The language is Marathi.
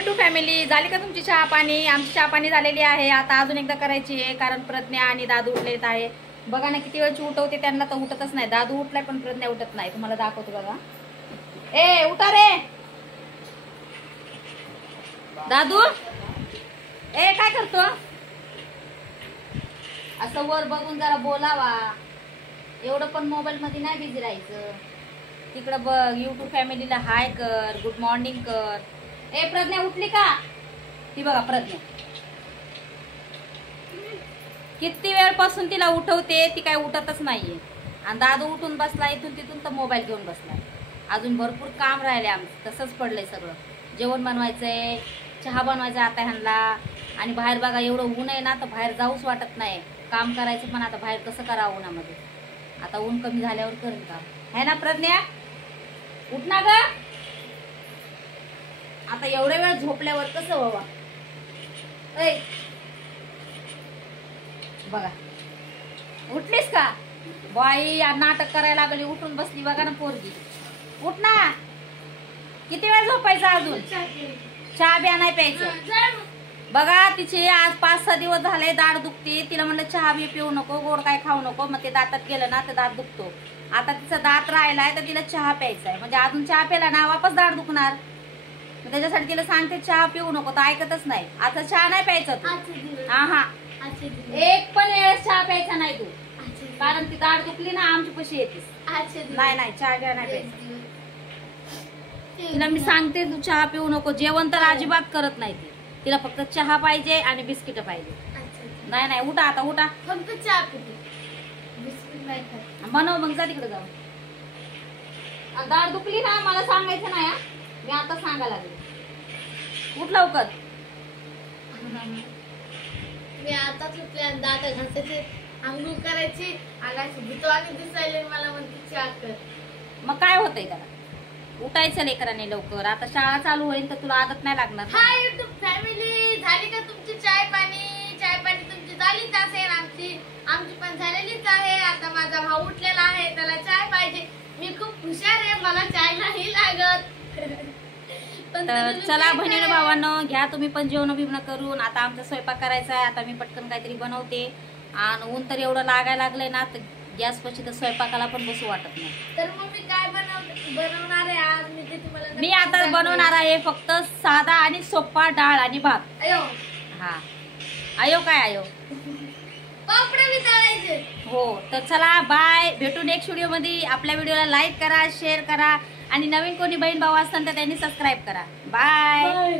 युट्यूब फॅमिली, झाली का तुमची चहा पाणी? आमची चहा पाणी झालेली आहे. आता अजून एकदा करायची आहे, कारण प्रज्ञा आणि दादू उठलेत आहे. बघा ना किती वेळची उठवते, त्यांना तर उठतच नाही. दादू उठलाय पण प्रज्ञा उठत नाही. तुम्हाला दाखवतो बघा. ए उठा रे दादू. ए काय करतो? असं वर बघून जरा बोलावा. एवढं पण मोबाईल मध्ये नाही बिझी राहायचं. तिकडं बघ, युट्यूब फॅमिलीला हाय कर, गुड मॉर्निंग कर. ए प्रज्ञा उठली का? ती बघा प्रज्ञा किती वेळपासून तिला उठवते, ती काय उठतच नाहीये. आणि दादू उठून बसला, इथून तिथून तर मोबाईल घेऊन बसलाय. अजून भरपूर काम राहिले आमचं, तसंच पडलंय सगळं. जेवण बनवायचंय, चहा बनवायचा आता ह्यांना. आणि बाहेर बघा एवढं ऊन आहे ना, तर बाहेर जाऊच वाटत नाही. काम करायचं पण आता बाहेर कसं करावं उन्हामध्ये. आता ऊन कमी झाल्यावर करेन काम, है ना प्रज्ञा? उठ ना ग. आता एवढ्या वेळ झोपल्यावर कसं व्हावा? ऐ बघा उठलीस का? बाई नाटक करायला लागली, उठून बसली. बघा ना पोरगी. उठ ना. किती वेळ झोपायचं अजून? चहा बिया नाही प्यायचं. बघा तिचे आज 5-6 दिवस झाले दाढ दुखते. तिला म्हणलं चहा बी पिऊ नको, गोड काय खाऊ नको. मग ते दातात गेलं ना तर दात दुखतो. आता तिचा दात राहिलाय तर तिला चहा प्यायचा आहे. म्हणजे अजून चहा प्यायला ना वापस दाढ दुखणार. त्याच्यासाठी तिला सांगते चहा पिऊ नको, तर ऐकतच नाही. आता चहा नाही प्यायचा तू. हा एक पण वेळेस चहा प्यायचा नाही तू, कारण ती दाढ दुखली ना आमची पशी येतेस. नाही चहा घ्या नाही प्यायचा. तिला मी सांगते तू चहा पिऊ नको. जेवण तर अजिबात करत नाही ती. तिला फक्त चहा पाहिजे आणि बिस्किट पाहिजे. नाही उठा आता, उठा. फक्त चहा पिते, बिस्किट नाही खात. बनव मग, जा तिकडे जाऊ. दाढ दुखली ना मला सांगायचं नाही. मी आता सांगायला लागले. उठ लवकर. मी आता सुटले, दात घासायचे, आंघोळ करायची. आगायची भूतवानी दिसायले मला, म्हणते चहा कर. मग काय होतंय त्याला? उठायचं लेकराने लवकर. आता शाळा चालू होईल तर तुला आदत नाही लागणार. हाय युट्यूब फॅमिली, झाली का तुमची चाय पाणी? चाय पाणी तुमची झालीच असेल. आमची पण झालेलीच आहे. आता माझा भाऊ उठलेला आहे, त्याला चाय पाहिजे. मी खूप हुशार आहे, मला चाय नाही लागत. तर चला बहिणीनं भावांनो, घ्या तुम्ही पण जेवण बिवणं करून. आता आमचा स्वयंपाक करायचा आहे. आता मी पटकन काहीतरी बनवते. आणि ऊन तर एवढं लागायला लागलंय ना, तर गॅस पशी तर स्वयंपाकाला पण बसू वाटत नाही. तर मग मी काय बनवणार आहे आज? मी आता बनवणार आहे फक्त साधा आणि सोपा डाळ आणि भात. अयो हा आयो काय आयो पापड मी तळायचे. हो तर चला बाय, भेटू नेक्स्ट व्हिडिओ मध्ये. आपल्या व्हिडिओला लाईक करा, शेअर करा आणि नवीन कोणी बहीण भाऊ असतात तर त्यांनी सबस्क्राईब करा. बाय.